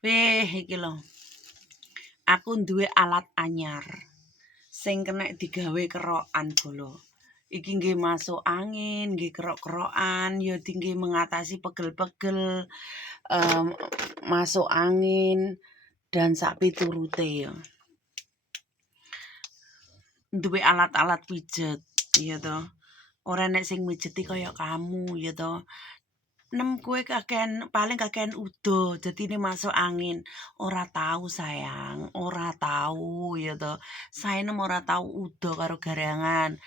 Iki lho. Aku duwe alat anyar sing kena digawe kerokan bolo. Iki nggih masuk angin, nggih kerok-kerokan, ya nggih mengatasi pegel-pegel, masuk angin dan sak piturute ya. Duwe alat-alat pijet, ya toh. Ora nek sing mijeti kaya kamu, ya toh. Nem kue kakean paling kakean udo jadine masuk angin ora tahu sayang ora tahu ya toh saya nem ora tahu udo karo garangane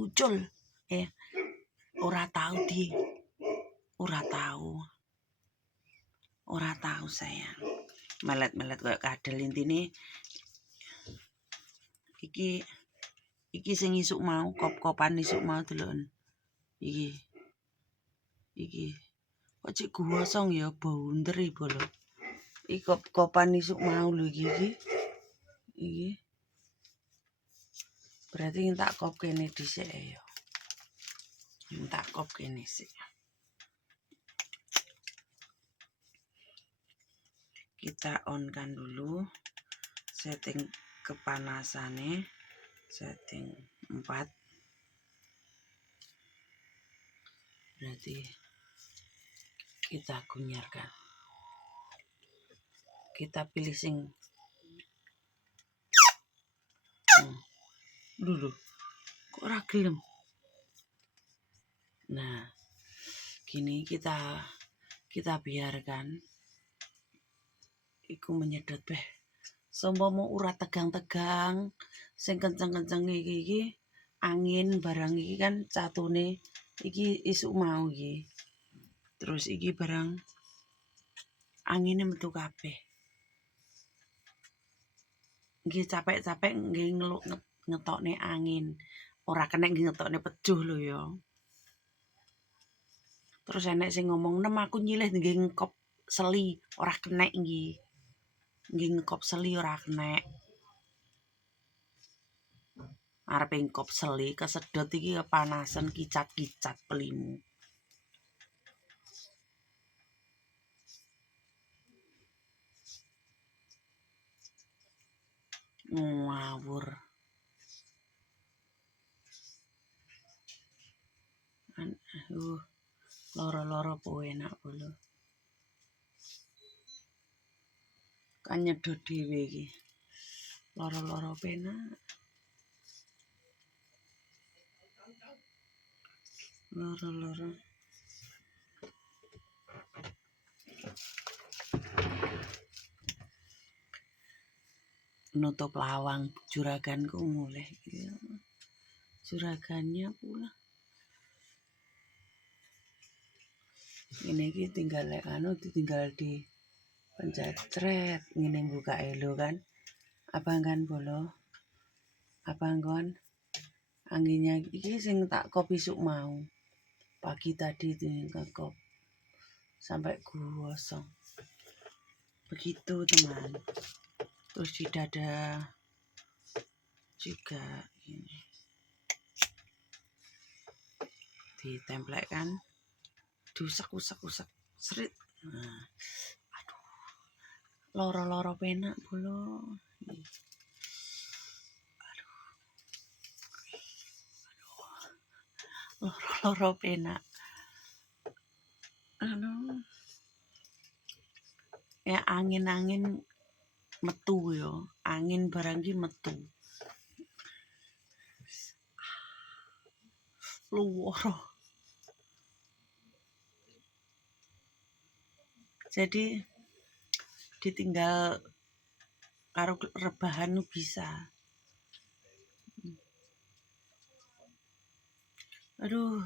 ucul ora tahu ora tahu sayang melet-melet koyo kadel intine iki sing isuk mau kop-kopan isuk mau deloken iki kok cek gosong ya baunder iku lho. Iki kopan isuk mau lho iki. Berarti tak kop kene dhisik ya. Tak kop kene sik. Kita on kan dulu setting kepanasannya setting 4. Berarti kita gunyarkan. Kita pilih sing dulu kok ora gelem. Nah, gini kita biarkan iku menyedot beh. Seumpama ora tegang-tegang sing kenceng-kenceng iki angin barang iki kan catune iki isuk mau iki. Terus iki barang angine metu kabeh. Nggih capek-capek nggih ngetokne angin. Ora kena nggih ngetokne pejuh lho ya. Terus enek sing ngomong, "Nem aku nyilih nggih ngkop seli, ora kena nggih." Nggih ngkop seli ora kena. Arepe ngkop seli kesedot iki kepanasan kicat-kicat pelimu. Ngawur. Loro-loro po enak bolo. Kan nyedot dhewe iki. Loro-loro penak. Loro-loro. Nutup lawang juraganku mulai. Juragannya pula. Ini iki tinggal tinggal di pencet cret ngene buka elo kan. Abang kan bolo. Abang kan anginnya iki sing tak kopi suk mau. Pagi tadi ke kop sampai gosong. Begitu teman. Terus di dada juga ini. Ditemplekkan. Diusek-usek serit. Nah, aduh. Loro-loro penak bolo. Loro-loro penak. Ya angin-angin metu yo. Angin barang ki metu. Luworo. Jadi ditinggal karo rebahan bisa. Aduh.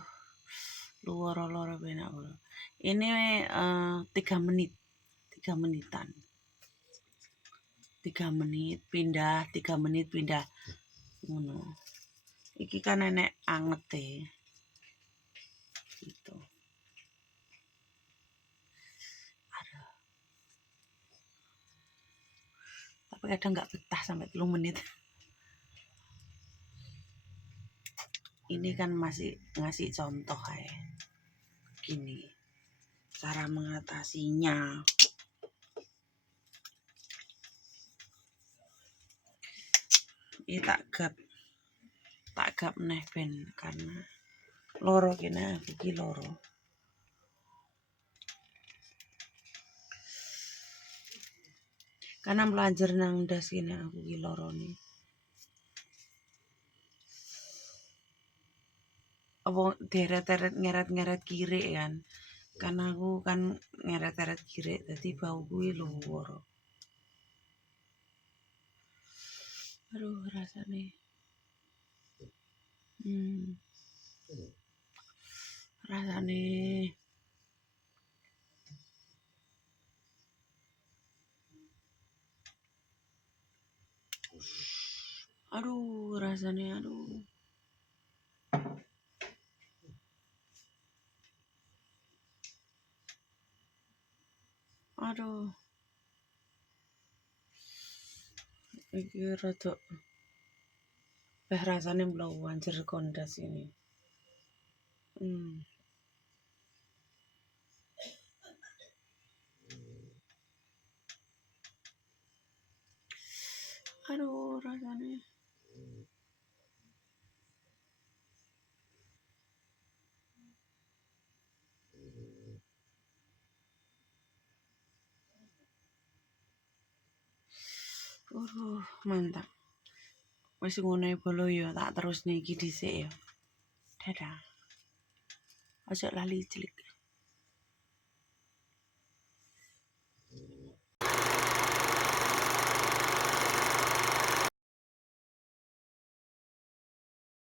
Luworo-loro penak bolo. Ini 3 menit. 3 menitan. 3 menit pindah, 3 menit pindah. Ngono. Iki kan enek angete. Gitu. Aduh. Tapi kadang nggak betah sampai 3 menit. Ini kan masih ngasih contoh ya. Gini. Cara mengatasinya. Iki tak gap neh ben karena loro kene aku iki loro. Karena melanjar nang ndas kene aku iki lorone. Apa deret-deret ngeret-ngeret kiri kan. Karena aku kan ngeret-ngeret kiri dadi bau kuwi luwur. Aduh rasane. Rasane aduh rasane aduh. Aduh. Iki rada rasane mlawan jer kondas ini. Aduh rasane. Mantap. Wis ngono bolo ya tak terusne iki dhisik ya. Dadah. Aja lali cilik.